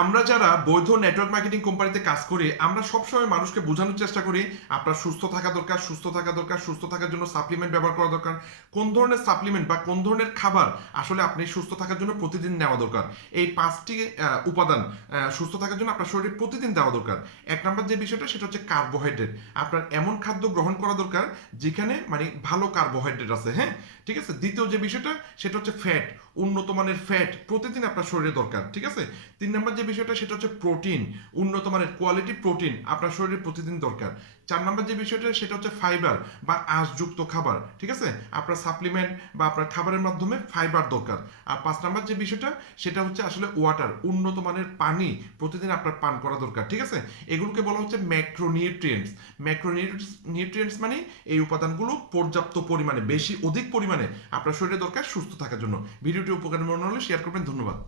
আমরা যারা বৈধ নেটওয়ার্ক মার্কেটিং কোম্পানিতে কাজ করি আমরা সবসময় মানুষকে বোঝানোর চেষ্টা করি আপনার সুস্থ থাকা দরকার, সুস্থ থাকা দরকার, সুস্থ থাকার জন্য সাপ্লিমেন্ট ব্যবহার করা দরকার। কোন ধরনের সাপ্লিমেন্ট বা কোন ধরনের খাবার আসলে আপনি সুস্থ থাকার জন্য প্রতিদিন নেওয়া দরকার। এই 5টি উপাদান সুস্থ থাকার জন্য আপনার শরীরে প্রতিদিন দেওয়া দরকার। এক নম্বর যে বিষয়টা সেটা হচ্ছে কার্বোহাইড্রেট। আপনার এমন খাদ্য গ্রহণ করা দরকার যেখানে মানে ভালো কার্বোহাইড্রেট আছে, হ্যাঁ ঠিক আছে। দ্বিতীয় যে বিষয়টা সেটা হচ্ছে ফ্যাট, উন্নত মানের ফ্যাট প্রতিদিন আপনার শরীরে দরকার, ঠিক আছে। 3 নম্বর যে বিষয়টা সেটা হচ্ছে প্রোটিন, উন্নত মানের কোয়ালিটি প্রোটিন আপনার শরীরে প্রতিদিন দরকার। 4 নম্বর যে বিষয়টা সেটা হচ্ছে ফাইবার বা আঁশযুক্ত খাবার, ঠিক আছে। আপনার সাপ্লিমেন্ট বা আপনার খাবারের মাধ্যমে ফাইবার দরকার। আর 5 নম্বর যে বিষয়টা সেটা হচ্ছে আসলে ওয়াটার, উন্নত মানের পানি প্রতিদিন আপনার পান করা দরকার, ঠিক আছে। এগুলোকে বলা হচ্ছে ম্যাক্রোনিউট্রিয়েন্টস। ম্যাক্রোনিউট্রিয়েন্টস মানে এই উপাদানগুলো পর্যাপ্ত পরিমাণে, বেশি অধিক পরিমাণে আপনার শরীরে দরকার সুস্থ থাকার জন্য। ভিডিওটি উপকারী মনে হলে শেয়ার করবেন। ধন্যবাদ।